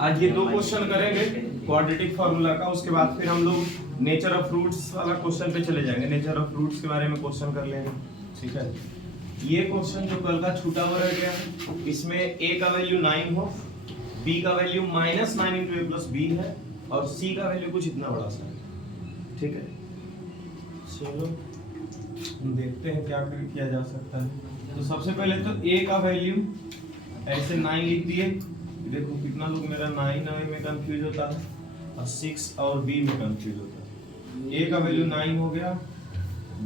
आज ये 2 क्वेश्चन करेंगे क्वाड्रेटिक फार्मूला का, उसके बाद फिर हम लोग नेचर ऑफ फ्रूट्स वाला क्वेश्चन पे चले जाएंगे। नेचर ऑफ फ्रूट्स के बारे में क्वेश्चन कर लेंगे, ठीक है। ये क्वेश्चन जो कल का छूटा हुआ रह गया, इसमें a का वैल्यू 9 हो, b का वैल्यू -9 × a + b है और c का वैल्यू कुछ इतना बड़ा सा है, ठीक है। चलो हम देखते हैं क्या किया जा सकता है। तो सबसे पहले तो a का वैल्यू ऐसे 9 लिख दिए। देखो कितना लोग मेरा 9 में कंफ्यूज होता है और 6 और b में कंफ्यूज होता है। a का वैल्यू 9 हो गया,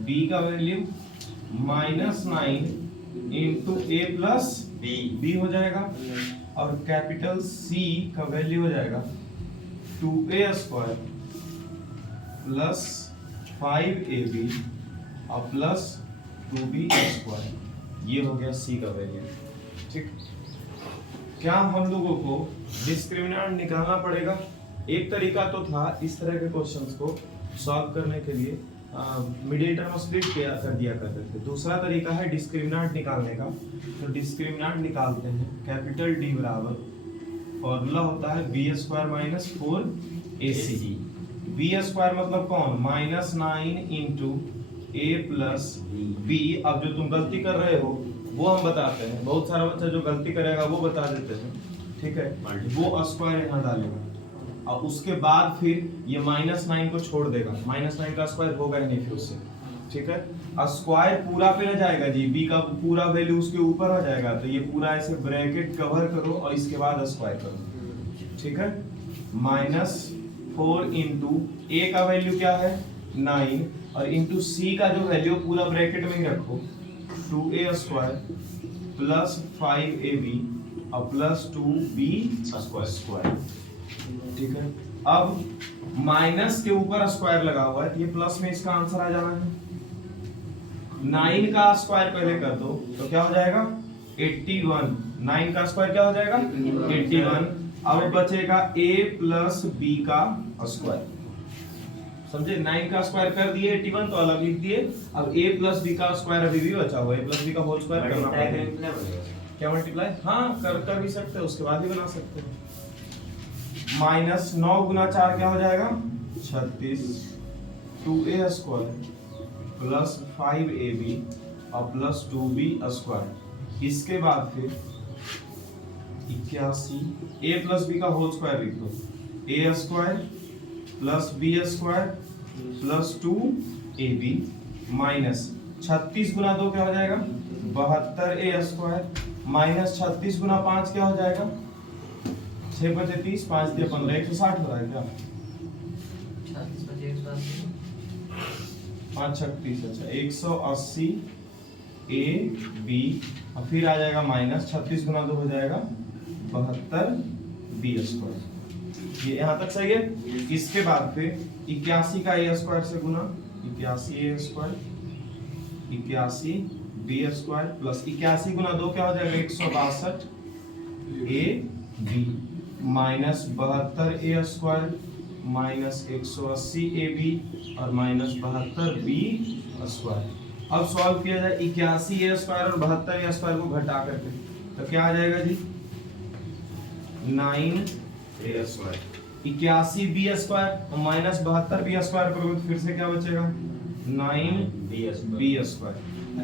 b का वैल्यू -9 × a + b हो जाएगा और कैपिटल C का वैल्यू हो जाएगा 2a² + 5ab और +2b²। ये हो गया C का वैल्यू, ठीक। क्या हम लोगों को डिस्क्रिमिनेंट निकालना पड़ेगा। एक तरीका तो था इस तरह के क्वेश्चंस को सॉल्व करने के लिए मिडिल टर्म स्प्लिट किया कर दिया करते थे। दूसरा तरीका है डिस्क्रिमिनेंट निकालने का। तो डिस्क्रिमिनेंट निकालते हैं, कैपिटल D बराबर फॉर्मूला होता है b² - 4ac। b² मतलब कौन, -9 × a + b। अब जो तुम गलती कर रहे हो वो हम बताते हैं। बहुत सारा बच्चा जो गलती करेगा वो बता देते हैं, ठीक है। वो स्क्वायर यहाँ डालेगा और उसके बाद फिर ये -9 को छोड़ देगा। -9 का स्क्वायर होगा ही नहीं फिर उससे, ठीक है। स्क्वायर पूरा पे रह जाएगा जी, b का पूरा वैल्यू उसके ऊपर आ जाएगा। तो ये पूरा ऐसे ब्रैकेट कवर करो और इसके बाद स्क्वायर करो, ठीक है। -4 × a का वैल्यू क्या है 9 और इंटू c का जो वैल्यू पूरा ब्रैकेट में ही रखो 2a² + 5ab और +2b², ठीक है। अब माइनस के ऊपर स्क्वायर लगा हुआ है, ये प्लस में इसका आंसर आ जाना है। 9 का स्क्वायर पहले कर दो तो क्या हो जाएगा 81। 9 का स्क्वायर क्या हो जाएगा 81। अब बचेगा a + b²। समझे, 9 का स्क्वायर कर दिए 81 तो अलग लिख दिए। अब a + b² अभी भी बचा हुआ है, a + b का होल स्क्वायर करना पड़ेगा। क्या मल्टीप्लाई, हाँ कर भी सकते हैं, उसके बाद ही बना सकते हैं। -9 × 4 क्या हो जाएगा 36, 2a² + 5ab और +2b²। इसके बाद फिर 81, a + b का होल स्क्वायर लिख दो, a² + b² + 2ab माइनस 36 × 2 क्या हो जाएगा 72a² माइनस 36 × 5 क्या हो जाएगा 6 × 30, 5 × 15, 160 हो रहा है क्या 5 × 36, अच्छा 180 a b और फिर आ जाएगा माइनस 36 × 2 हो जाएगा 72b²। ये यहाँ तक सही है। इसके बाद फिर 81 का a² से गुना 81a² 81b² + 81 × 2 क्या हो जाएगा 162 ab minus 72a² minus 180 ab और माइनस 72b²। अब सॉल्व किया जाए 81a² और 72a² को घटा करके तो क्या आ जाएगा जी 9a²। 81b² और माइनस 72b² करोगे तो फिर से क्या बचेगा 9b²।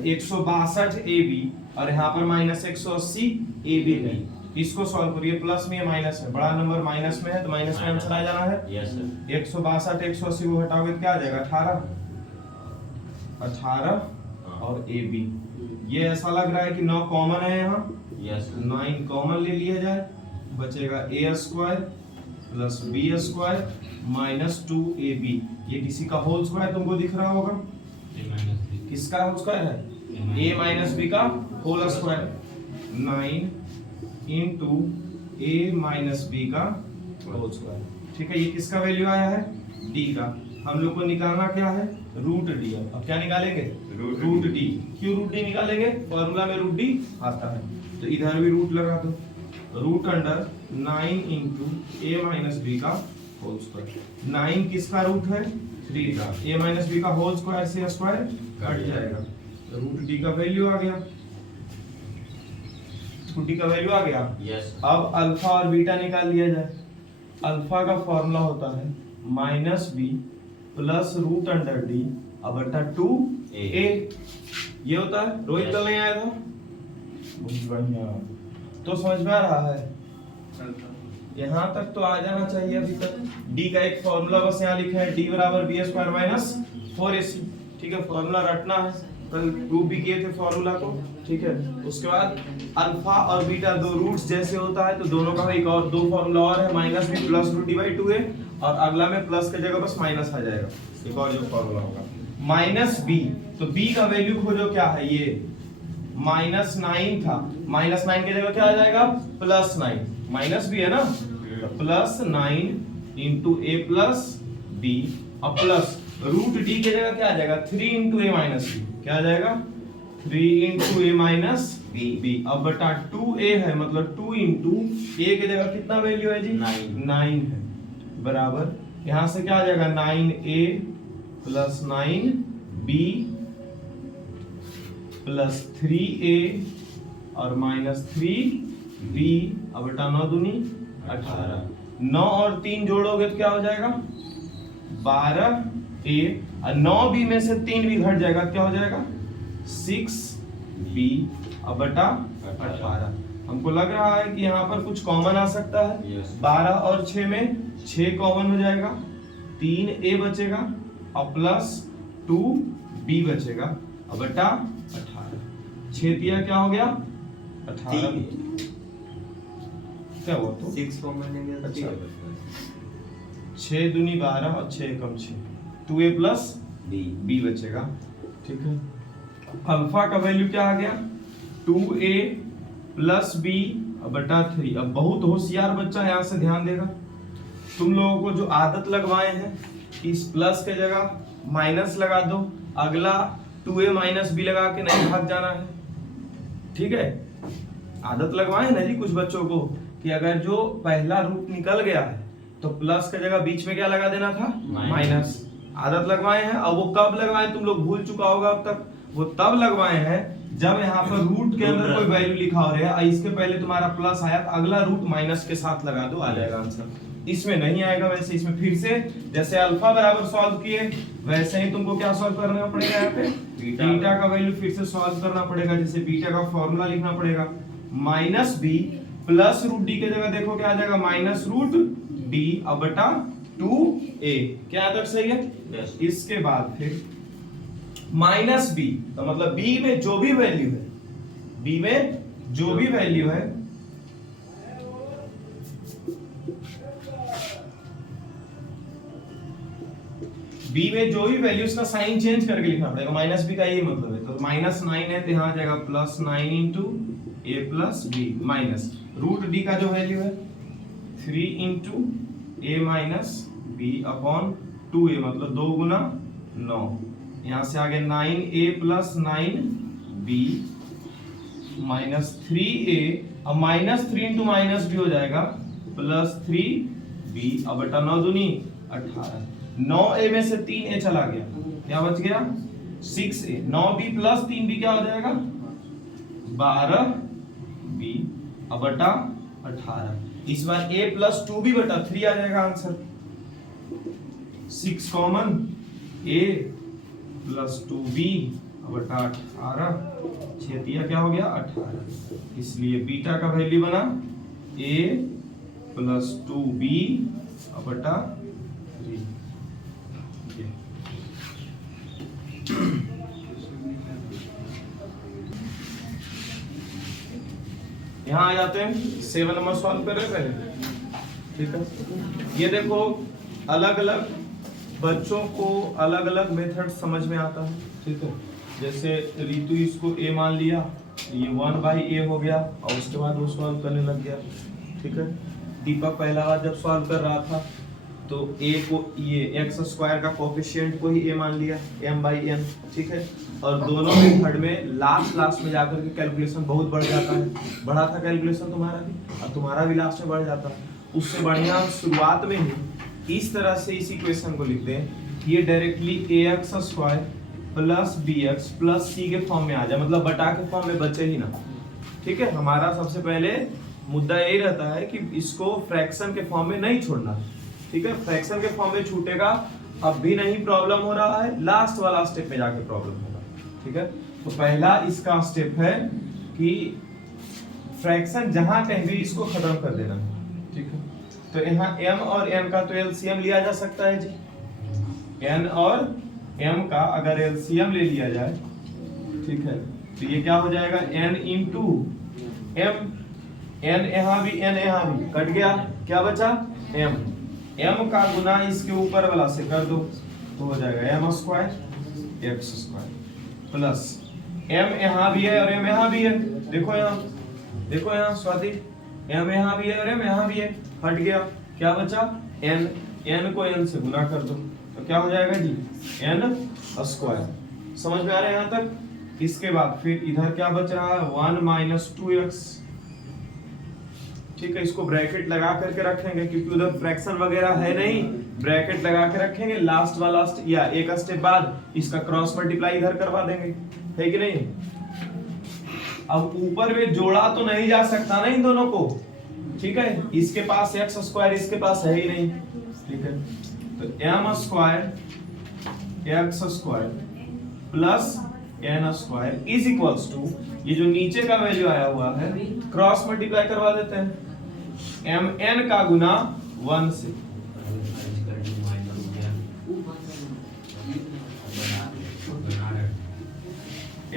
162ab और यहाँ पर -180ab है। इसको सॉल्व करिए, प्लस में माइनस है, बड़ा नंबर माइनस में है तो माइनस में आंसर आ जाना है। Yes sir. 162 180 को घटाओगे तो क्या आ जाएगा 18 और ab। ये ऐसा लग रहा है कि 9 कॉमन है यहाँ, यस 9 कॉमन ले लिया जाए, बचेगा a² + b² माइनस 2ab। ये किसी का होल स्क्वायर तुमको दिख रहा होगा, किसका होल स्क्वायर है a - b का होल स्क्वायर 9 × a - b का होल स्क्वायर, ठीक है। ये किसका वैल्यू आया है d का। हम लोग को निकालना क्या है √d। अब क्या निकालेंगे √d। क्यों √d निकालेंगे, फॉर्मूला में √d आता है तो इधर भी रूट लगा दो। √9 × a - b का होल स्क्वायर। 9 किसका रूट है 3 का, a - b का होल स्क्वायर से स्क्वायर कट जाएगा तो √d का वैल्यू आ गया। स्कूटी का वैल्यू आ गया। यस। अब अल्फा और बीटा निकाल लिया जाए। अल्फा का फॉर्मूला होता है -b plus root under d अब बटा 2a। ये होता है। रोहित कल नहीं आया था? बहुत बढ़िया। तो समझ में आ रहा है? यहाँ तक तो आ जाना चाहिए अभी तक। d का एक फॉर्मूला बस यहाँ लिखा है, d बराबर b स्क्वायर माइनस 4ac। ठीक है, फॉर्मूला रटना है, कल प्रूव भी किए थे फॉर्मूला को। ठीक है, उसके बाद अल्फा और बीटा दो रूट्स जैसे होता है तो दोनों का एक और दो फॉर्मूला और है, -b plus root d by 2a और अगला में प्लस की जगह बस माइनस आ जाएगा। एक और जो फॉर्मूला होगा -b, तो b का वैल्यू खोजो क्या है, ये -9 था, -9 की जगह क्या आ जाएगा +9, -b है ना, +9 इंटू a प्लस b और प्लस रूट d की जगह क्या आ जाएगा 3 इंटू a माइनस b, क्या आ जाएगा 3 इंटू a माइनस b। अब बटा 2a है, मतलब 2 इंटू a की जगह कितना वैल्यू है जी 9 है, बराबर यहां से क्या आ जाएगा 9a plus 9b plus 3a और -3b अब बटा 9 दूनी 18। 9 और 3 जोड़ोगे तो क्या हो जाएगा 12a और 9b में से 3 भी घट जाएगा, क्या हो जाएगा 6b अब बटा 18। हमको लग रहा है कि यहाँ पर कुछ कॉमन आ सकता है। 12 और 6 में 6 कॉमन हो जाएगा, 3a बचेगा और प्लस 2b बचेगा अब बटा 18। 6 दिया क्या हो गया 18, क्या हुआ तो 6 कॉमन है गया। अच्छा 6 दूनी 12 और 6 कम 6, 2a प्लस b बचेगा। ठीक है, अल्फा का वैल्यू क्या आ गया 2a प्लस b बटा 3। अब बहुत होशियार बच्चा यहाँ से ध्यान देगा, तुम लोगों को जो आदत लगवाए हैं कि इस प्लस के जगह माइनस लगा दो, अगला 2a माइनस b लगा के नहीं भाग जाना है। ठीक है, आदत लगवाए ना जी कुछ बच्चों को कि अगर जो पहला रूट निकल गया है तो प्लस के जगह बीच में क्या लगा देना था माइनस। आदत लगवाए हैं, और वो कब लगवाए तुम लोग भूल चुका होगा अब तक। वो तब लगवाए हैं जब यहाँ पर रूट के अंदर कोई वैल्यू लिखा हो रहा है, इसके पहले तुम्हारा प्लस आया तो अगला रूट माइनस के साथ लगा दो, आ जाएगा आंसर। इसमें नहीं आएगा। वैसे इसमें फिर से जैसे अल्फा बराबर सॉल्व किए वैसे ही तुमको क्या सॉल्व करना पड़ेगा, यहाँ पे बीटा का वैल्यू फिर से सॉल्व करना पड़ेगा। जैसे बीटा का फॉर्मूला लिखना पड़ेगा -b प्लस रूट डी की जगह देखो क्या आ जाएगा -√d अब बटा 2a। क्या तक सही है? इसके बाद फिर -b, तो मतलब b में जो भी वैल्यू है, b में जो भी वैल्यू है b में जो भी वैल्यू, उसका साइन चेंज करके लिखना पड़ेगा। -b का यही मतलब है, तो -9 है तो यहाँ आ जाएगा +9 into a plus b minus root d का जो वैल्यू है 3 into a minus b upon 2a, मतलब 2 गुना 9। यहाँ से आगे 9a plus 9b minus 3a अब -3 इंटू -b हो जाएगा +3b अब बटा 9 दूनी 18। 9a में से 3a चला गया, क्या बच गया 6a। 9b प्लस 3b क्या हो जाएगा 12b अब बटा 18। इस बार a प्लस 2b बटा 3 आ जाएगा answer. 6 common, a plus 2b अब बटा 18, 6 दिया क्या हो गया 18। इसलिए बीटा का वैल्यू बना a प्लस 2b अब बटा 3। यहाँ आ जाते हैं 7 नंबर सॉल्व कर रहे हैं पहले। ठीक है, ये देखो अलग अलग बच्चों को अलग अलग मेथड समझ में आता है। ठीक है, जैसे रितु इसको a मान लिया, ये 1/a हो गया और उसके बाद वो सॉल्व करने लग गया। ठीक है, दीपक पहला बार जब सॉल्व कर रहा था तो a को ये x² का कोफिशिएंट को ही a मान लिया m/n। ठीक है, और दोनों मेथड में लास्ट में जाकर के कैलकुलेशन बहुत बढ़ जाता है। बढ़ा था कैलकुलेशन तुम्हारा भी और तुम्हारा भी लास्ट में बढ़ जाता है। उससे बढ़िया हम शुरुआत में ही इस तरह से इस इक्वेशन को लिख दें, ये directly ax² plus bx plus c के फॉर्म में आ जाए, मतलब बटा के फॉर्म में बचे ही ना। ठीक है, हमारा सबसे पहले मुद्दा यही रहता है कि इसको फ्रैक्शन के फॉर्म में नहीं छोड़ना, ठीक है। फ्रैक्शन के फॉर्म में छूटेगा अब भी नहीं प्रॉब्लम हो रहा है, लास्ट वाला स्टेप में जाके प्रॉब्लम होगा, ठीक है। तो पहला इसका स्टेप है कि फ्रैक्शन जहां कहीं भी इसको खत्म कर देना, ठीक है। तो यहाँ m और n का तो एलसीएम लिया जा सकता है जी, n और m का अगर एलसीएम ले लिया जाए, ठीक है, तो ये क्या हो जाएगा n इंटू m, n यहाँ भी n यहाँ भी कट गया, क्या बचा m, m का गुना इसके ऊपर वाला से कर दो तो हो जाएगा m square x square plus m यहाँ भी है और m यहाँ भी है, देखो यहाँ स्वाति, m यहाँ भी है और m यहाँ भी है, हट गया, क्या बचा n को n से गुना कर दो तो क्या हो जाएगा जी n स्क्वायर। समझ में आ रहा है यहाँ तक। इसके बाद फिर इधर क्या बच रहा है 1 माइनस 2x, ठीक है। इसको ब्रैकेट लगा करके रखेंगे क्योंकि उधर फ्रैक्शन वगैरह है नहीं, ब्रैकेट लगा के रखेंगे, लास्ट वाला या एक स्टेप बाद इसका क्रॉस मल्टीप्लाई इधर करवा देंगे, है कि नहीं। अब ऊपर में जोड़ा तो नहीं जा सकता ना इन दोनों को, ठीक है, इसके पास x स्क्वायर इसके पास है ही नहीं, ठीक है। तो m square x square plus n square is equals to, ये जो नीचे का वैल्यू आया हुआ है क्रॉस मल्टीप्लाई करवा देते हैं, mn का गुना 1 से,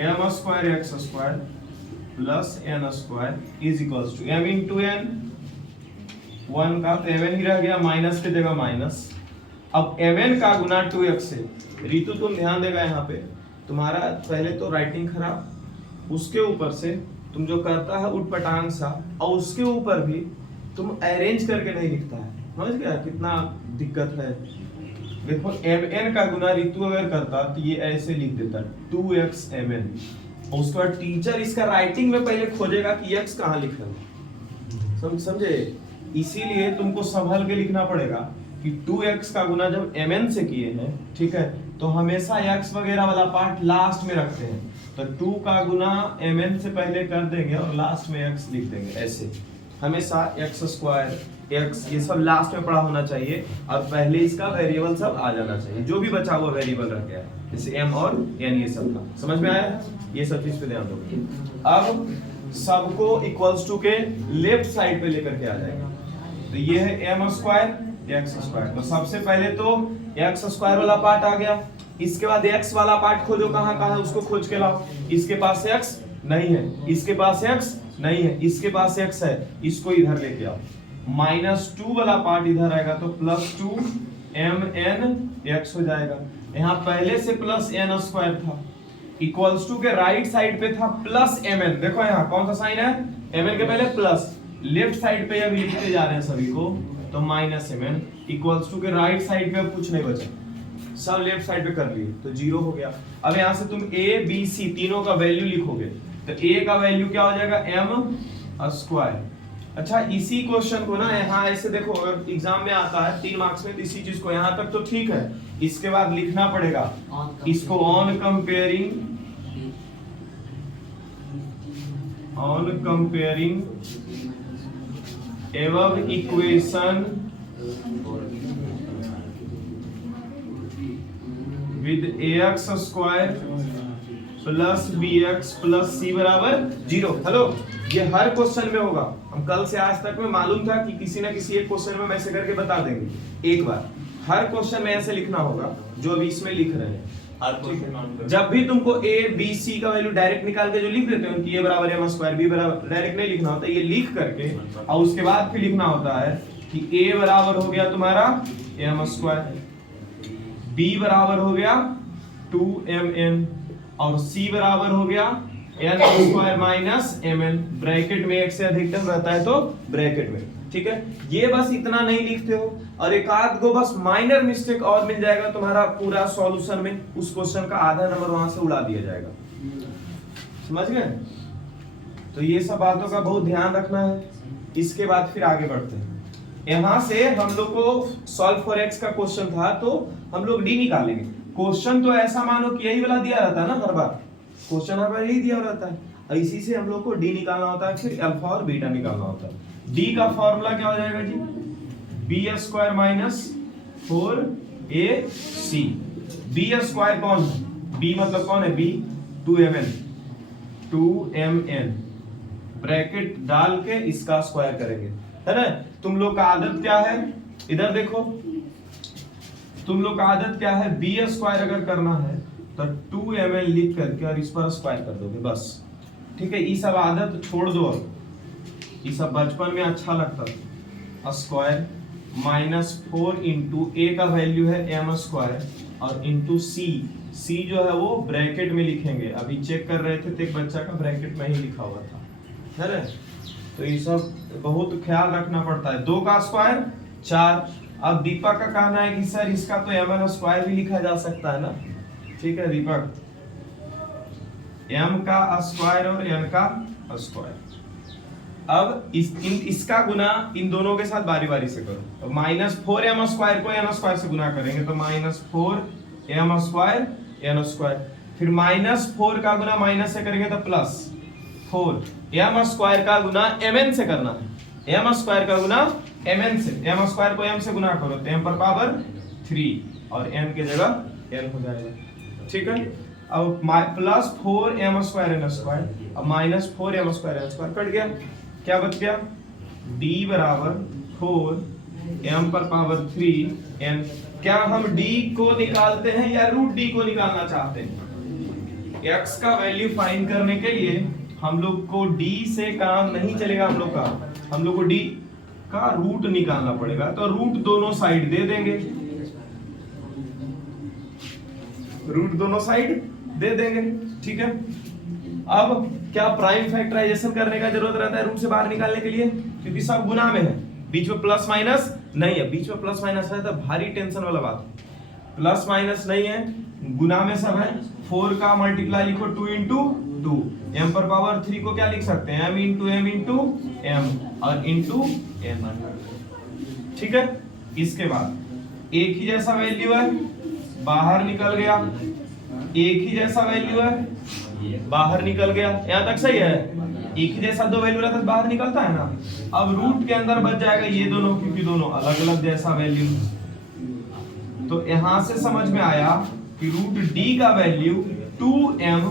m square x square plus n square is equals to m into n, 1 का तो mn ही रह गया, माइनस की जगह माइनस, अब mn का गुना 2x से। रितु तुम ध्यान देगा यहाँ पे, तुम्हारा पहले तो राइटिंग खराब, उसके ऊपर से तुम जो करता है उठपटांग सा, और उसके ऊपर भी तुम अरेंज करके नहीं लिखता है, समझ गया कितना दिक्कत है। देखो mn का गुना रितु अगर करता तो ये ऐसे लिख देता 2x mn, और उसके बाद टीचर इसका राइटिंग में पहले खोजेगा कि x कहाँ लिखा है, समझे। इसीलिए तुमको संभल के लिखना पड़ेगा कि 2x का गुना जब mn से किए हैं, ठीक है, तो हमेशा x वगैरह वाला पार्ट लास्ट में रखते हैं, तो 2 का गुना mn से पहले कर देंगे और लास्ट में x लिख देंगे, ऐसे हमेशा x स्क्वायर x ये सब लास्ट में पढ़ा होना चाहिए और पहले इसका वेरिएबल सब आ जाना चाहिए, जो भी बचा हुआ वेरिएबल रह गया जैसे m और n, ये सब का समझ में आया, ये सब चीज पे ध्यान दो। अब सबको इक्वल्स टू के लेफ्ट साइड पे लेकर के आ जाएगा, तो ये है m स्क्वायर x स्क्वायर, तो सबसे पहले तो x स्क्वायर वाला पार्ट आ गया, इसके बाद x वाला पार्ट खोजो, कहाँ कहाँ है उसको खोज के लाओ। इसके पास x नहीं है, इसके पास x नहीं है, इसके पास x है, इसको इधर लेके आओ, -2 वाला पार्ट इधर आएगा तो +2 mn x हो जाएगा। यहाँ पहले से प्लस n स्क्वायर था, इक्वल्स टू के राइट साइड पे था प्लस mn, देखो यहाँ कौन सा साइन है, mn के पहले प्लस, लेफ्ट साइड पे अब लिखते जा रहे हैं सभी को, तो -mn इक्वल्स टू के राइट साइड पे अब कुछ नहीं बचा, सब लेफ्ट साइड पे कर लिए तो 0 हो गया। अब यहाँ से तुम a b c तीनों का वैल्यू लिखोगे, तो a का वैल्यू क्या हो जाएगा m स्क्वायर। अच्छा इसी क्वेश्चन को ना यहाँ ऐसे देखो, अगर एग्जाम में आता है 3 मार्क्स में, तो इसी चीज को यहाँ तक तो ठीक है, इसके बाद लिखना पड़ेगा इसको ऑन कंपेयरिंग एवं equation with ax square plus bx plus c बराबर 0। हेलो, ये हर क्वेश्चन में होगा, हम कल से आज तक में मालूम था कि किसी ना किसी एक क्वेश्चन में ऐसे करके बता देंगे, एक बार हर क्वेश्चन में ऐसे लिखना होगा जो अभी इसमें लिख रहे हैं। जब भी तुमको a b c का वैल्यू डायरेक्ट निकाल के जो लिख देते हैं कि a बराबर m स्क्वायर b बराबर, डायरेक्ट नहीं लिखना होता, ये लिख करके और उसके बाद फिर लिखना होता है कि a बराबर हो गया तुम्हारा m स्क्वायर, b बराबर हो गया 2mn और c बराबर हो गया n square minus mn, bracket में एक से अधिकतम रहता है तो ब्रैकेट में, ठीक है। ये बस इतना नहीं लिखते हो और एक आध को बस माइनर मिस्टेक और मिल जाएगा तुम्हारा पूरा सॉल्यूशन में, उस क्वेश्चन का आधा नंबर वहां से उड़ा दिया जाएगा, समझ गए। तो ये सब बातों का बहुत ध्यान रखना है। इसके बाद फिर आगे बढ़ते हैं, यहां से हम लोग को सॉल्व फॉर एक्स का क्वेश्चन था तो हम लोग डी निकालेंगे। क्वेश्चन तो ऐसा मानो कि यही वाला दिया रहता है ना, हर बार क्वेश्चन हर बार यही दिया रहता है, इसी से हम लोग को डी निकालना होता है, फिर अल्फा और बीटा निकालना होता है। डी का फॉर्मूला क्या हो जाएगा जी, B square minus 4ac। B square कौन है, बी मतलब कौन है, बी 2mn ब्रैकेट डाल के इसका स्क्वायर करेंगे, है ना। तुम लोग का आदत क्या है, इधर देखो, तुम लोग का आदत क्या है, बी स्क्वायर अगर करना है तो 2mn लिख करके और इस पर स्क्वायर कर दोगे बस, ठीक है। ये सब आदत छोड़ दो, अब ये सब बचपन में अच्छा लगता था। स्क्वायर माइनस 4 इंटू ए का वैल्यू है एम स्क्वायर और इंटू सी, सी जो है वो ब्रैकेट में लिखेंगे। अभी चेक कर रहे थे तो एक बच्चा का ब्रैकेट में ही लिखा हुआ था, है ना। तो ये सब बहुत ख्याल रखना पड़ता है। 2 का स्क्वायर 4। अब दीपक का कहना है कि सर इसका तो एम स्क्वायर भी लिखा जा सकता है ना, ठीक है दीपक, m का स्क्वायर और n का स्क्वायर। अब इसका गुना इन दोनों के साथ बारी बारी से करो। तो -4m स्क्वायर को n स्क्वायर से गुना करेंगे तो -4m स्क्वायर n स्क्वायर, फिर -4 का गुना माइनस से करेंगे तो +4m स्क्वायर का गुना mn से करना है, m स्क्वायर का गुना mn से, m स्क्वायर को m से गुना करो तो m पर पावर 3 और n की जगह n हो जाएगा, ठीक है। अब +4m स्क्वायर n स्क्वायर, अब -4m square n square cut गया, क्या बच गया, d बराबर 4m पर पावर 3n। क्या हम d को निकालते हैं या रूट d को निकालना चाहते हैं? x का वैल्यू फाइंड करने के लिए हम लोग को d से काम नहीं चलेगा, हम लोग को d का रूट निकालना पड़ेगा। तो रूट दोनों साइड दे देंगे, रूट दोनों साइड दे देंगे, ठीक है। अब क्या प्राइम फैक्टराइजेशन करने का जरूरत रहता है रूट से बाहर निकालने के लिए, क्योंकि सब गुना में है, बीच में प्लस माइनस नहीं है। बीच में प्लस माइनस है तो भारी टेंशन वाला बात, प्लस माइनस नहीं है, गुना में सब है। 4 का मल्टीप्लाई लिखो 2 इंटू 2, m पर पावर 3 को क्या लिख सकते हैं, m इंटू m और इंटू m, ठीक है। इसके बाद एक ही जैसा वैल्यू है, बाहर निकल गया, एक ही जैसा वैल्यू है, बाहर निकल गया, यहाँ तक सही है। एक ही जैसा 2 वैल्यू रहता है बाहर निकलता है ना। अब रूट के अंदर बच जाएगा ये दोनों, क्योंकि दोनों अलग अलग जैसा वैल्यू। तो यहां से समझ में आया कि रूट d का value 2m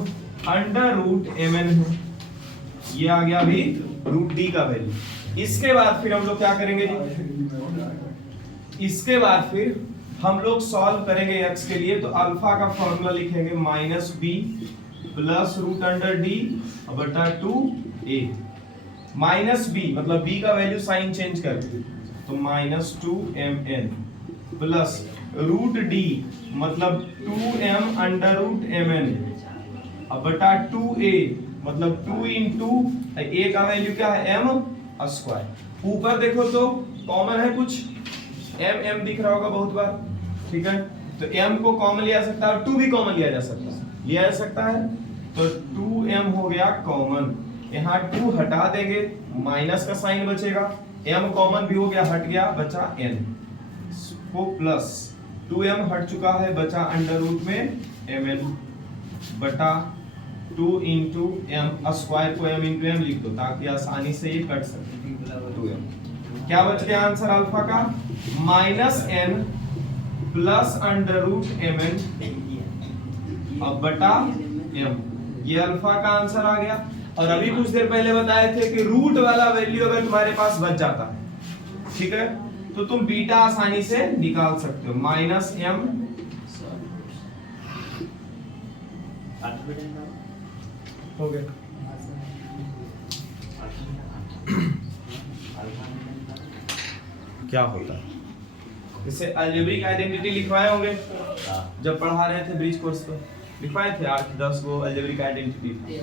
under root mn है, ये आ गया अभी रूट d का वैल्यू। इसके बाद फिर हम लोग क्या करेंगे जी, इसके बाद फिर हम लोग सॉल्व करेंगे x के लिए। तो अल्फा का फॉर्मूला लिखेंगे -b plus root under d बटा 2a। -b मतलब b का वैल्यू साइन चेंज करके, तो -2mn प्लस रूट d मतलब 2m अंडर रूट mn बटा 2a मतलब 2 इंटू a का वैल्यू क्या है m स्क्वायर। ऊपर देखो तो कॉमन है कुछ, m दिख रहा होगा बहुत बार, ठीक है। तो m को कॉमन लिया जा सकता है और 2 भी कॉमन लिया जा सकता है, लिया जा सकता है। तो 2m हो गया कॉमन, यहाँ 2 हटा देंगे, माइनस का साइन बचेगा, m कॉमन भी हो गया, हट गया, बचा n को प्लस 2m हट चुका है, बचा अंडर रूट में mn बटा 2 इंटू m स्क्वायर को m इंटू m लिख दो ताकि आसानी से ये कट सके। 2m क्या बच गया आंसर अल्फा का, -n plus under root mn अब बटा m, ये अल्फा का आंसर आ गया। और अभी कुछ देर पहले बताए थे कि रूट वाला वैल्यू अगर तुम्हारे पास बच जाता है, ठीक है, तो तुम बीटा आसानी से निकाल सकते हो। -m हो गया, क्या होता है इसे अलजेब्रिक आइडेंटिटी लिखवाए होंगे जब पढ़ा रहे थे ब्रिज कोर्स पे, लिखवाए थे 8-10 गो अलजेब्रिक आइडेंटिटी,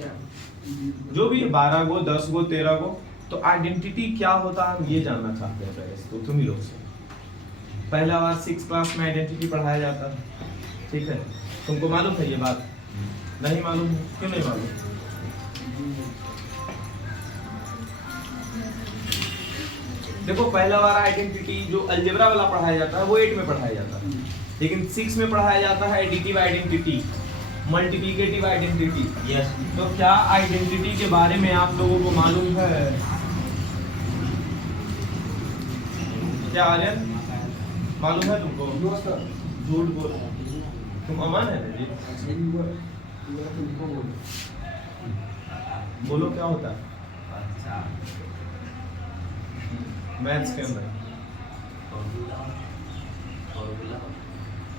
जो भी 12 गो 10 गो 13 गो। तो आइडेंटिटी क्या होता है हम ये जानना चाहते हैं पहले से, तो तुम ही लोग से पहला बार 6 क्लास में आइडेंटिटी पढ़ाया जाता है, ठीक है। तुमको मालूम है ये बात, नहीं मालूम है, क्यों नहीं मालूम? देखो पहला वाला आइडेंटिटी जो अलजेब्रा वाला पढ़ाया जाता है वो 8 में पढ़ाया जाता है, लेकिन 6 में पढ़ाया जाता है additive identity, multiplicative identity. Yes. तो क्या आइडेंटिटी के बारे में आप लोगों को मालूम है? क्या आर्यन मालूम है तुमको? झूठ बोल, तुम अमन है ना जी? बोलो क्या होता है मैथ्स के अंदर?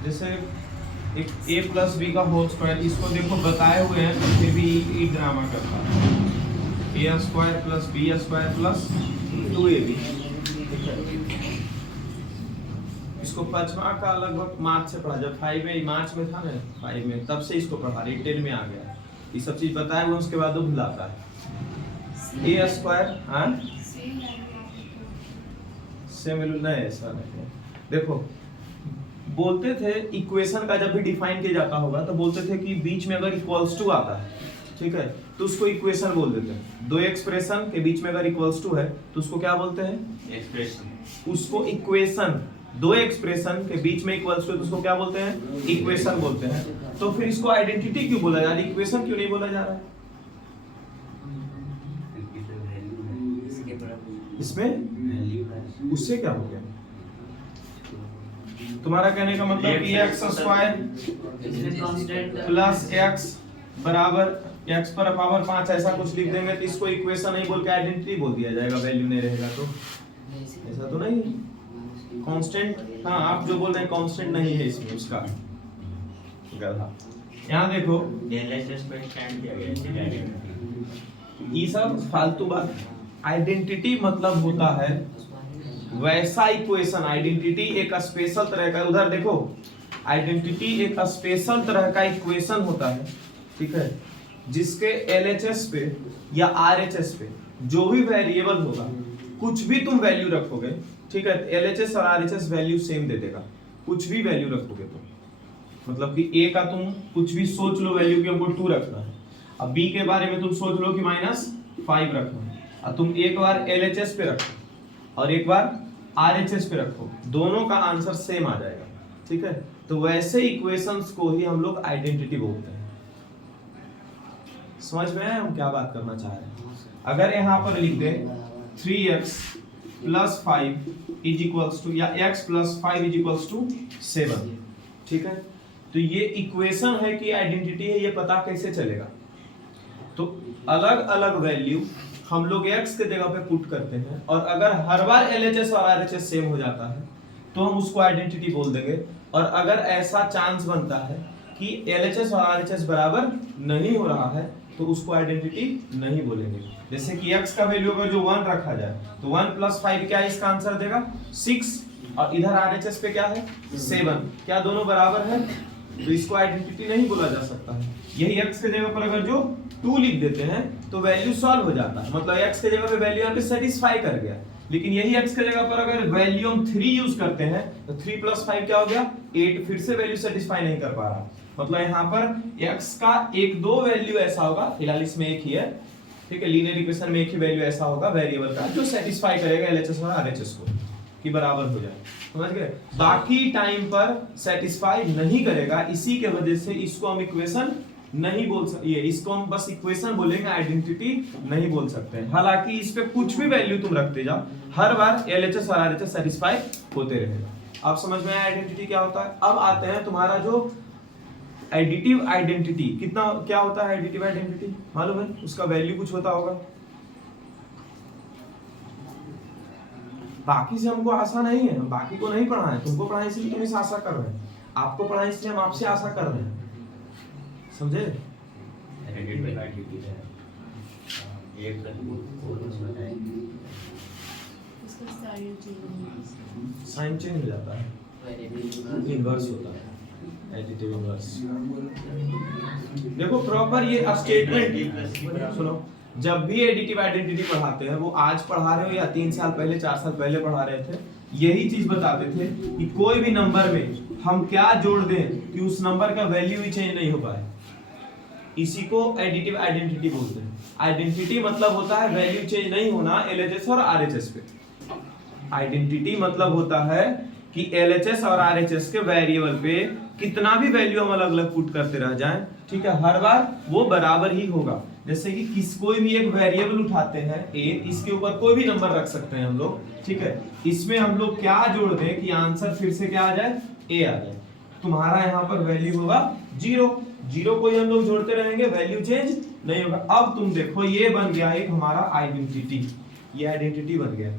जैसे एक a प्लस बी का होल स्क्वायर, इसको देखो बताए हुए हैं तो फिर भी ये ड्रामा करता है। a square plus b square plus 2ab। इसको पांचवा का लगभग मार्च से पढ़ा, जब 5 में मार्च में था ना 5 में, तब से इसको पढ़ा रहे, 10 में आ गया ये सब चीज बताए हुए, उसके बाद वो भुलाता है। a स्क्वायर हाँ सेम वैल्यू नहीं, ऐसा नहीं है। देखो बोलते थे इक्वेशन का जब भी डिफाइन किया जाता होगा तो बोलते थे कि बीच में अगर इक्वल्स टू आता है, ठीक है, तो उसको इक्वेशन बोल देते हैं। दो एक्सप्रेशन के बीच में अगर इक्वल्स टू है तो उसको क्या बोलते हैं? एक्सप्रेशन। उसको इक्वेशन, दो एक्सप्रेशन के बीच में इक्वल्स टू है तो उसको क्या बोलते हैं? इक्वेशन बोलते हैं। तो फिर इसको आइडेंटिटी क्यों बोला जा रहा है, इक्वेशन क्यों नहीं बोला जा रहा है? इसमें उससे क्या हो गया? तुम्हारा कहने का मतलब कि x स्क्वायर प्लस x बराबर x पर पावर 5 ऐसा कुछ लिख देंगे तो इसको इक्वेशन नहीं बोल के आइडेंटिटी बोल दिया जाएगा, वैल्यू नहीं रहेगा तो? ऐसा तो नहीं। कांस्टेंट, हाँ आप जो बोल रहे हैं कांस्टेंट नहीं है इसमें उसका गधा। यहाँ देखो ये सब फालतू बात। आइडेंटिटी मतलब होता है वैसा इक्वेशन, आइडेंटिटी एक स्पेशल तरह का, उधर देखो आइडेंटिटी एक स्पेशल तरह का इक्वेशन होता है, ठीक है, जिसके LHS पे या RHS पे जो भी वेरिएबल होगा, कुछ भी तुम वैल्यू रखोगे, ठीक है, LHS और RHS वैल्यू सेम दे देगा। कुछ भी वैल्यू रखोगे तो मतलब कि A का तुम कुछ भी सोच लो वैल्यू की हमको 2 रखना है, अब B के बारे में तुम सोच लो कि -5 रखना है, अब तुम एक बार LHS पे रखो और एक बार RHS पे रखो, दोनों का आंसर सेम आ जाएगा, ठीक है। तो वैसे इक्वेशंस को ही हम लोग आइडेंटिटी बोलते हैं। समझ में आया हम क्या बात करना चाह रहे हैं? अगर यहाँ पर लिख दे 3x + 5 = या x + 5 = 7, ठीक है, तो ये इक्वेशन है कि आइडेंटिटी है, ये पता कैसे चलेगा? तो अलग अलग वैल्यू हम लोग x के जगह पे पुट करते हैं और अगर हर बार LHS और RHS सेम हो जाता है तो हम उसको आइडेंटिटी बोल देंगे, और अगर ऐसा चांस बनता है कि LHS और RHS बराबर नहीं हो रहा है तो उसको आइडेंटिटी नहीं बोलेंगे। जैसे कि x का वैल्यू अगर जो 1 रखा जाए तो 1 + 5 क्या इसका आंसर देगा? 6, और इधर RHS पे क्या है? 7, क्या दोनों बराबर है? तो इसको आइडेंटिटी नहीं बोला जा सकता है। यही x के जगह पर अगर जो 2 लिख देते हैं तो वैल्यू सॉल्व हो जाता है, मतलब x के जगह पे वैल्यू यहाँ पे सेटिस्फाई कर गया। लेकिन यही x के जगह पर अगर वैल्यू हम 3 यूज करते हैं तो 3 + 5 क्या हो गया? 8, फिर से वैल्यू सेटिस्फाई नहीं कर पा रहा। मतलब यहाँ पर x का 1-2 वैल्यू ऐसा होगा, फिलहाल इसमें एक ही है, ठीक है, लीनियर इक्वेशन में एक ही वैल्यू ऐसा होगा वेरिएबल का जो सेटिस्फाई करेगा LHS और RHS को कि बराबर हो जाए, समझ गए? बाकी टाइम पर सेटिस्फाई नहीं करेगा, इसी के वजह से इसको हम इक्वेशन नहीं बोल सकते, इसको हम बस इक्वेशन बोलेंगे, आइडेंटिटी नहीं बोल सकते। हालांकि इस पे कुछ भी वैल्यू तुम रखते जाओ, हर बार LHS और RHS सेटिस्फाई होते रहेगा। अब समझ में आया आइडेंटिटी क्या होता है? अब आते हैं तुम्हारा जो एडिटिव आइडेंटिटी, कितना क्या होता है एडिटिव आइडेंटिटी मालूम है? उसका वैल्यू कुछ होता होगा। बाकी से हमको आशा नहीं है, हम बाकी को नहीं पढ़ा है, तुमको पढ़ा इसलिए तुम इस आशा कर रहे हैं, आपको पढ़ा इसलिए हम आपसे आशा कर रहे हैं, समझे? साइन चेंज हो जाता है, इनवर्स होता है, एडिटिव इनवर्स। देखो प्रॉपर ये स्टेटमेंट सुनो, जब भी एडिटिव आइडेंटिटी पढ़ाते हैं, वो आज पढ़ा रहे हो या 3 साल पहले 4 साल पहले पढ़ा रहे थे, यही चीज बताते थे कि कोई भी नंबर में हम क्या जोड़ दें कि उस नंबर का वैल्यू ही चेंज नहीं हो पाए, इसी को एडिटिव आइडेंटिटी बोलते हैं। आइडेंटिटी मतलब होता है वैल्यू चेंज नहीं होना LHS और RHS पे। आइडेंटिटी मतलब होता है कि LHS और RHS के वेरिएबल पे कितना भी वैल्यू हम अलग अलग पुट करते रह जाएं, ठीक है, हर बार वो बराबर ही होगा। जैसे कि कोई भी एक वेरिएबल उठाते हैं a, इसके ऊपर कोई भी नंबर रख सकते हैं हम लोग, ठीक है, इसमें हम लोग क्या जोड़ दें कि आंसर फिर से क्या आ जाए, a आ जाए। तुम्हारा यहाँ पर वैल्यू होगा 0, 0 को ही हम लोग जोड़ते रहेंगे, वैल्यू चेंज नहीं होगा। अब तुम देखो ये बन गया एक हमारा आइडेंटिटी, ये आइडेंटिटी बन गया।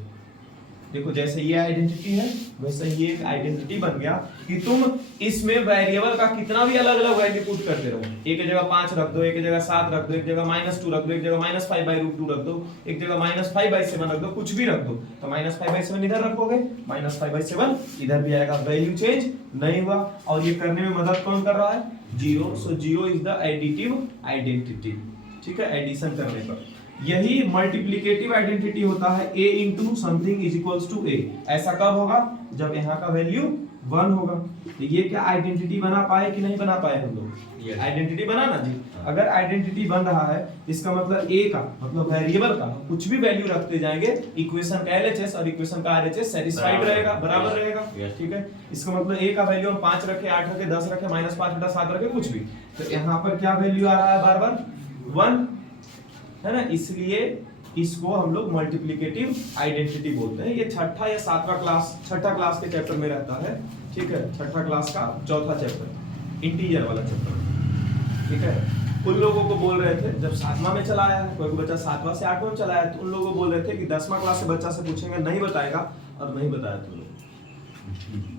देखो जैसे ये आइडेंटिटी है वैसे ये एक आइडेंटिटी बन गया कि तुम इसमें वेरिएबल का कितना भी अलग अलग वैल्यू पुट करते रहो। एक जगह 5 रख दो, एक जगह 7 रख दो, एक जगह -2 रख दो, एक जगह -5/√2 रख दो, एक जगह -5/7 रख दो, कुछ भी रख दो। तो -5/7 इधर रखोगे, -5/7 इधर भी आएगा, वैल्यू चेंज नहीं हुआ। और ये करने में मदद कौन कर रहा है, 0। सो 0 इज द एडिटिव आइडेंटिटी, ठीक है, एडिशन करने पर। यही मल्टीप्लिकेटिव आइडेंटिटी होता है, a into something is equals to a। ऐसा कब होगा, जब यहाँ का वैल्यू 1 होगा। तो ये क्या आइडेंटिटी बना पाए कि नहीं बना पाए हम लोग, आइडेंटिटी बना ना जी। अगर आइडेंटिटी बन रहा है इसका मतलब a का मतलब वेरिएबल का कुछ भी वैल्यू रखते जाएंगे, इक्वेशन का LHS और इक्वेशन का RHS सेटिस्फाइड रहेगा, बराबर रहेगा, ठीक है। इसका मतलब a का वैल्यू हम 5 रखे, 8 रखे, 10 रखे, -5/7 रखे, कुछ भी, तो यहाँ पर क्या वैल्यू आ रहा है, बार बार 1, है ना। इसलिए इसको हम लोग मल्टीप्लिकेटिव आइडेंटिटी बोलते हैं। ये छठा या सातवां क्लास, छठा क्लास के चैप्टर में रहता है, ठीक है, छठा क्लास का चौथा चैप्टर, इंटीजर वाला चैप्टर, ठीक है। उन लोगों को बोल रहे थे जब 7वां में चला आया है, कोई बच्चा 7वां से 8वां में चला आया, तो उन लोगों को बोल रहे थे कि 10वां क्लास से बच्चा से पूछेंगे, नहीं बताएगा, और नहीं बताया तुम लोग,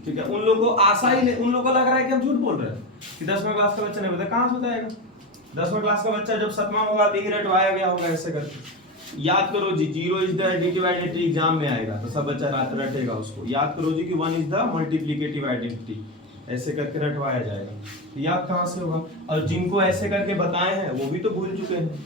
ठीक है। उन लोगों को आशा ही नहीं, उन लोगों को लग रहा है कि हम झूठ बोल रहे हैं कि 10वां क्लास का बच्चा नहीं बताया, कहां से बताएगा। 10वां क्लास का बच्चा जब 7वां होगा तो ही रटवाया गया होगा ऐसे करके। याद करो जी, 0 is the additive identity, exam में आएगा तो सब बच्चा रात रटेगा उसको। याद करो जी कि 1 इज द मल्टीप्लिकेटिव आइडेंटिटी, ऐसे करके रटवाया जाएगा। तो याद कहां से होगा, और जिनको ऐसे करके बताए हैं वो भी तो भूल चुके हैं।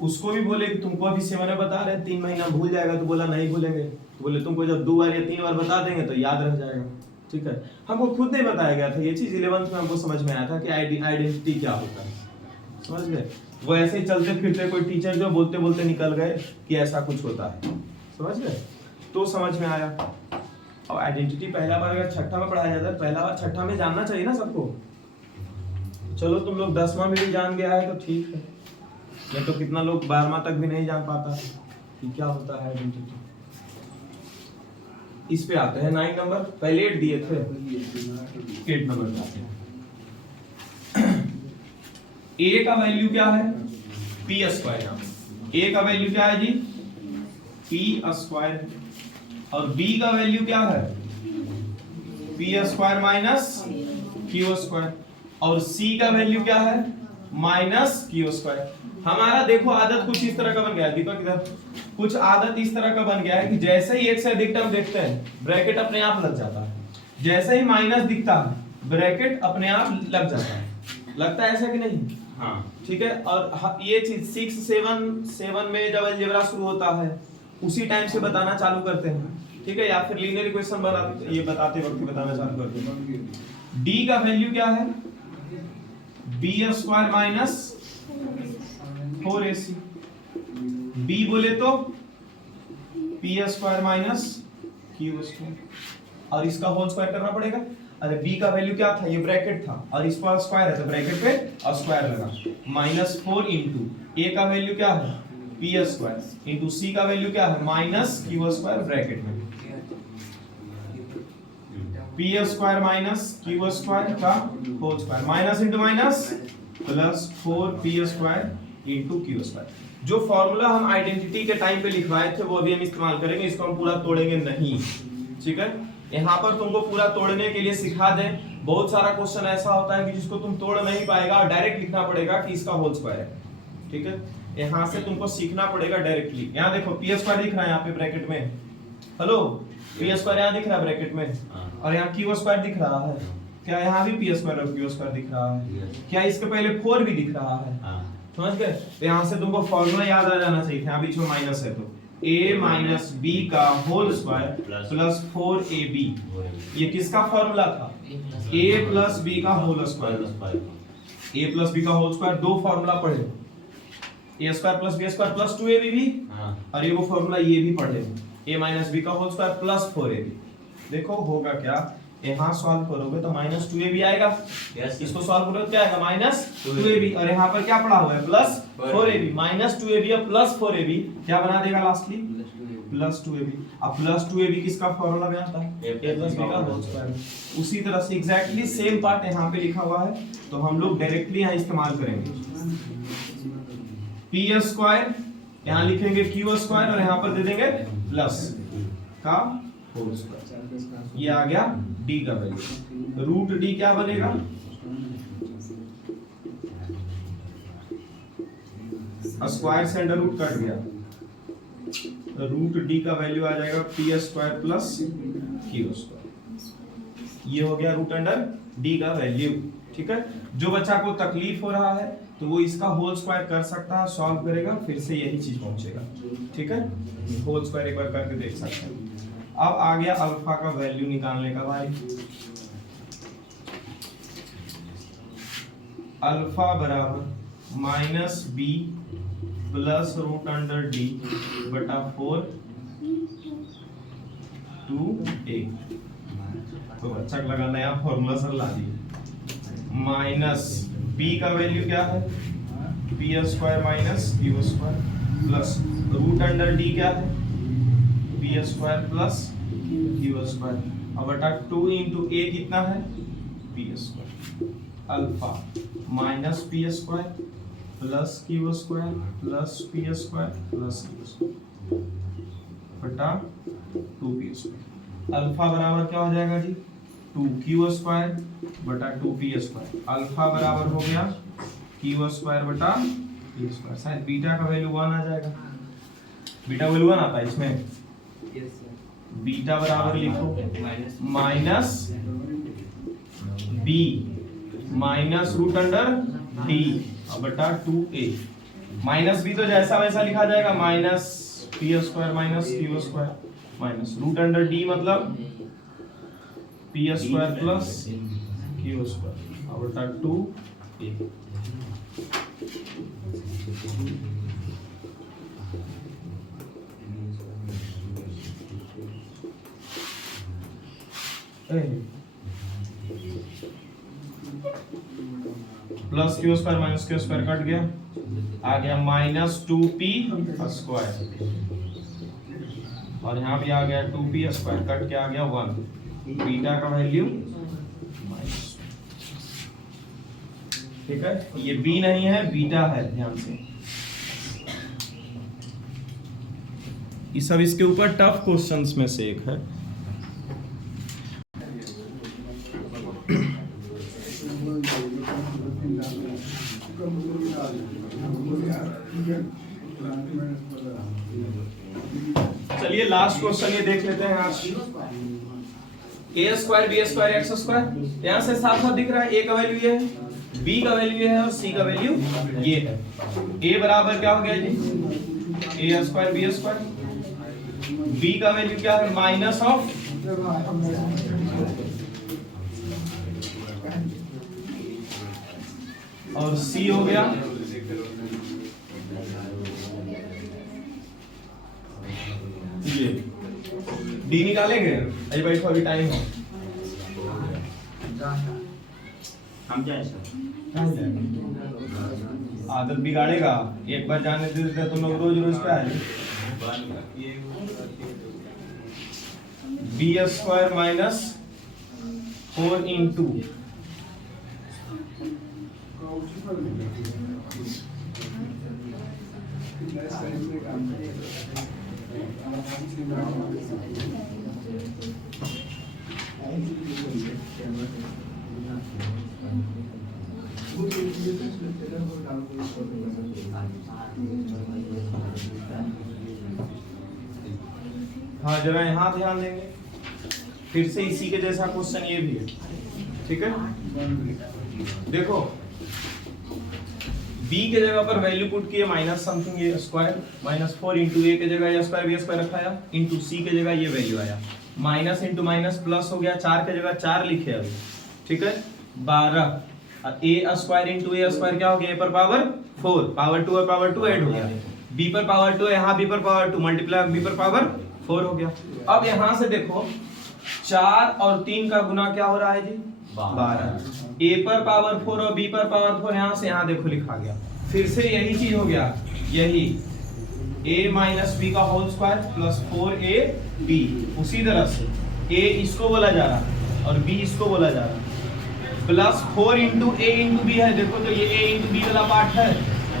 उसको भी बोले कि तुमको अभी 7 में बता रहे हैं, 3 महीना भूल जाएगा, तो बोला नहीं भूलेंगे। तो बोले तुमको जब 2 बार या 3 बार बता देंगे तो याद रह जाएगा, ठीक है। हमको खुद नहीं बताया गया था ये चीज, 11th में हमको समझ में आया था कि आइडेंटिटी क्या होता है, समझ गए। वो ऐसे ही चलते फिरते कोई टीचर जो बोलते बोलते निकल गए कि ऐसा कुछ होता है, समझ गए, तो समझ में आया। और आइडेंटिटी पहला बार अगर छठा में पढ़ाया जाता है, पहला बार छठा में जानना चाहिए ना सबको। चलो तुम लोग 10वां में भी जान गया है तो ठीक है, नहीं तो कितना लोग 12वां तक भी नहीं जान पाता कि क्या होता है आइडेंटिटी। इस पे आते हैं 9 नंबर, पहले 8 दिए थे, 8 नंबर पे आते हैं। a का वैल्यू क्या है, p स्क्वायर। a का वैल्यू क्या है जी, p स्क्वायर, और b का वैल्यू क्या है, p square minus q square, और c का वैल्यू क्या है, माइनस q स्क्वायर। हमारा देखो आदत कुछ इस तरह का बन गया है दीपक, इधर कुछ आदत इस तरह का बन गया है कि जैसे ही एक से अधिक टर्म देखते हैं ब्रैकेट अपने आप लग जाता है, जैसे ही माइनस दिखता है ब्रैकेट अपने आप लग जाता है, लगता है ऐसा कि नहीं, हाँ, ठीक है। और ये चीज 6, 7 में जब अलजेब्रा शुरू होता है उसी टाइम से बताना चालू करते हैं, ठीक है, या फिर लीनियर इक्वेशन ये बताते वक्त बताना चालू करते हैं। d का वैल्यू क्या है, b square minus 4ac, b बोले तो p square minus q square, और इसका होल स्क्वायर करना पड़ेगा। अरे b का वैल्यू क्या था, ये ब्रैकेट था और इस पर स्क्वायर है तो ब्रैकेट पे और स्क्वायर लगा, -4 इंटू a का वैल्यू क्या है, p स्क्वायर, इंटू c का वैल्यू क्या है, -q स्क्वायर, ब्रैकेट में p square minus q square का whole square, minus into minus plus 4p square into q square. जो फॉर्मूला हम आइडेंटिटी के टाइम पे लिखवाए थे वो अभी हम इस्तेमाल करेंगे, इसको हम पूरा तोड़ेंगे नहीं, ठीक है। यहाँ पर तुमको पूरा तोड़ने के लिए सिखा दें, बहुत सारा क्वेश्चन ऐसा होता है कि जिसको तुम तोड़ नहीं पाएगा और डायरेक्ट लिखना पड़ेगा कि इसका होल स्क्वायर है, ठीक है। यहाँ से तुमको सीखना पड़ेगा डायरेक्टली। यहाँ देखो पी स्क्वायर दिख रहा है यहाँ पे ब्रैकेट में, हेलो, पी स्क्वायर यहाँ दिख रहा है ब्रैकेट में, और यहाँ क्यू स्क्वायर दिख रहा है, क्या यहाँ भी पी स्क्वायर और क्यू स्क्वायर दिख रहा है, क्या इसके पहले 4 भी दिख रहा है, समझ गए। तो यहाँ से तुमको फॉर्मूला याद आ जाना चाहिए, यहाँ बीच में माइनस है तो a माइनस b का होल स्क्वायर प्लस 4ab, ये किसका फॉर्मूला था, a प्लस b का whole square, a plus b का होल स्क्वायर। दो फॉर्मूला पढ़े, A square plus B square plus 2ab भी, और ये वो फॉर्मूला ये भी पढ़े a माइनस बी का होल स्क्वायर प्लस 4ab। देखो होगा क्या, यहाँ सॉल्व करोगे तो माइनस 2ab आएगा, इसको सॉल्व करोगे तो क्या आएगा माइनस 2ab, और यहाँ पर क्या पड़ा हुआ है प्लस 4ab, माइनस 2ab और प्लस 4ab क्या बना देगा लास्टली प्लस 2ab। अब प्लस 2ab किसका फॉर्मूला बनता है a प्लस b का होल स्क्वायर। उसी तरह से एग्जैक्टली सेम पार्ट यहाँ पे लिखा हुआ है, तो हम लोग डायरेक्टली यहाँ इस्तेमाल करेंगे p स्क्वायर, यहाँ लिखेंगे q स्क्वायर और यहाँ पर दे देंगे प्लस का होल स्क्वायर। ये आ गया d का वैल्यू, रूट d क्या बनेगा स्क्वायर से अंडर रूट कट गया, रूट d का वैल्यू आ जाएगा p square plus q square. ये हो गया रूट अंडर d का वैल्यू। ठीक है, जो बच्चा को तकलीफ हो रहा है तो वो इसका होल स्क्वायर कर सकता है, सॉल्व करेगा फिर से यही चीज पहुंचेगा। ठीक है, होल स्क्वायर एक बार करके देख सकते हैं। अब आ गया अल्फा का वैल्यू निकालने का भाई। अल्फा बराबर minus b plus root under d बटा 4 2a। तो बच्चा लगा नया फॉर्मूला सर ला दिए। माइनस b का वैल्यू क्या है p square minus q square plus root under d क्या है p square plus q square, अब बटा 2 इंटू a कितना है p square. Alpha minus p square plus q square plus p square plus q square बटा 2p square. Alpha बराबर क्या हो जाएगा जी 2q स्क्वायर बटा 2p स्क्वायर। अल्फा बराबर हो गया q स्क्वायर बटा p स्क्वायर। शायद बीटा का वैल्यू 1 आ जाएगा, बीटा वैल्यू 1 आता है इसमें। बीटा बराबर लिखो minus b minus root under d बटा 2a। माइनस b तो जैसा वैसा लिखा जाएगा, minus p square minus q square minus root under d मतलब p square plus q square बटा 2a। Plus q square minus q square cut गया, आ गया माइनस 2p स्क्वायर, और यहाँ भी आ गया 2p स्क्वायर कट के आ गया 1। बीटा का वैल्यू ठीक है, ये b नहीं है बीटा है, ध्यान से। ये सब इसके ऊपर टफ क्वेश्चंस में से एक है। चलिए लास्ट क्वेश्चन ये देख लेते हैं आज। A square B square X square, यहाँ से साफ साफ दिख रहा है, ए का वैल्यू ये है, बी का वैल्यू ये है और सी का वैल्यू ये है। ए बराबर क्या हो गया जी ए स्क्वायर बी स्क्वायर, बी का वैल्यू क्या है माइनस ऑफ और सी हो गया ये। डी निकालेंगे अभी भाई, अभी टाइम है। हम जाए आदत बिगाड़ेगा, एक बार जाने देते तो लोग रोज रोज पे आए। बी स्क्वायर माइनस 4 इंटू हाँ जरा यहाँ ध्यान देंगे, फिर से इसी के जैसा क्वेश्चन ये भी है। ठीक है, देखो b के जगह पर वैल्यू पुट किए माइनस समथिंग ए स्क्वायर माइनस 4 इंटू ए के जगह ए स्क्वायर बी स्क्वायर रखाया इंटू सी के जगह ये वैल्यू आया, माइनस इंटू माइनस प्लस हो गया, 4 के जगह 4 लिखे अभी। ठीक है, 12 ए स्क्वायर इंटू ए स्क्वायर क्या हो गया, ए पर पावर 4, पावर 2 और पावर 2 ऐड हो गया, बी पर पावर 2 यहाँ बी पर पावर 2 मल्टीप्लाई बी पर पावर 4 हो गया। अब यहाँ से देखो 4 और 3 का गुना क्या हो रहा है जी 12, ए पर पावर 4 और बी पर पावर 4 यहाँ से यहाँ देखो लिखा गया, फिर से यही चीज हो गया, यही a माइनस बी का होल स्क्वायर प्लस 4ab, उसी तरह से a इसको बोला जा रहा और b इसको बोला जा रहा, प्लस 4 इंटू ए इंटू बी है, देखो तो ये a इंटू बी वाला पार्ट है,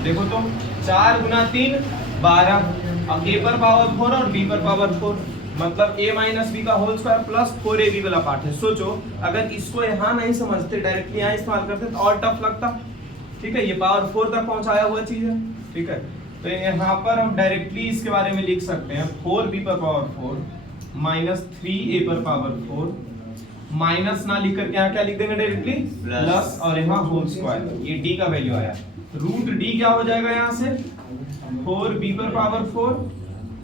देखो तो 4 गुना 3 12, अब a पर पावर 4 और b पर पावर 4, मतलब a माइनस बी का होल स्क्वायर प्लस 4ab वाला पार्ट है। सोचो अगर इसको यहाँ नहीं समझते डायरेक्टली यहाँ इस्तेमाल करते तो और टफ लगता, ठीक है, ये पावर 4 तक पहुंचाया हुआ चीज है, ठीक है, तो यहाँ पर हम डायरेक्टली इसके बारे में लिख सकते हैं 4b पर पावर 4 माइनस 3a पर पावर 4, माइनस ना लिख करके यहाँ क्या लिख देंगे डायरेक्टली प्लस, और यहाँ होल स्क्वायर, ये d का वैल्यू आया, रूट d क्या हो जाएगा यहाँ से 4b पर पावर 4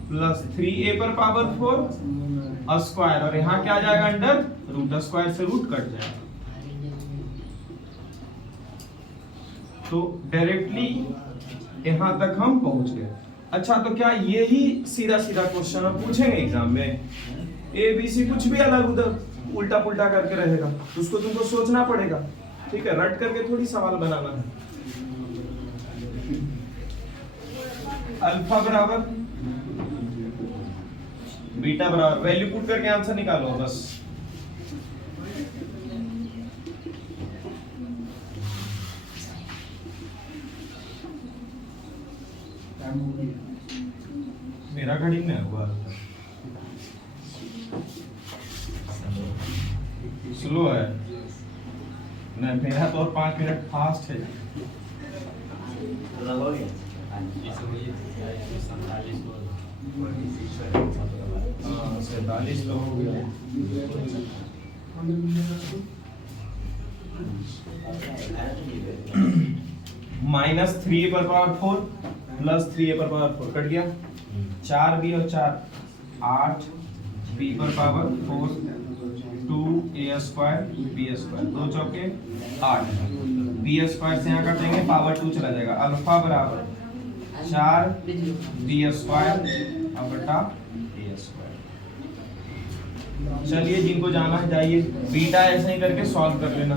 प्लस 3a पर पावर 4 स्क्वायर, और यहाँ क्या आ जाएगा अंडर रूट, स्क्वायर से रूट कट जाएगा, तो डायरेक्टली यहाँ तक हम पहुंच गए। अच्छा तो क्या यही सीधा सीधा क्वेश्चन हम पूछेंगे एग्जाम में, ए बी सी कुछ भी अलग उधर उल्टा पुल्टा करके रहेगा तो उसको तुमको सोचना पड़ेगा, ठीक है, रट करके थोड़ी सवाल बनाना है। अल्फा बराबर बीटा बराबर, वैल्यू पुट करके आंसर निकालो बस। मेरा घड़ी में हुआ स्लो है, नहीं मेरा तो 5 मिनट फास्ट है। हाँ 47 तो हो गया। माइनस 3a पर पावर 4 प्लस 3a पर पावर 4 कट गया, 4b और 4 8, b पर power 4 2a square b square, 2 चौके 8, b स्क्वायर से यहाँ काटेंगे पावर 2 चला जाएगा, अल्फा बराबर 4b स्क्वायर अब बटा a स्क्वायर। चलिए जिनको जाना है जाइए, बीटा ऐसे ही करके सॉल्व कर लेना।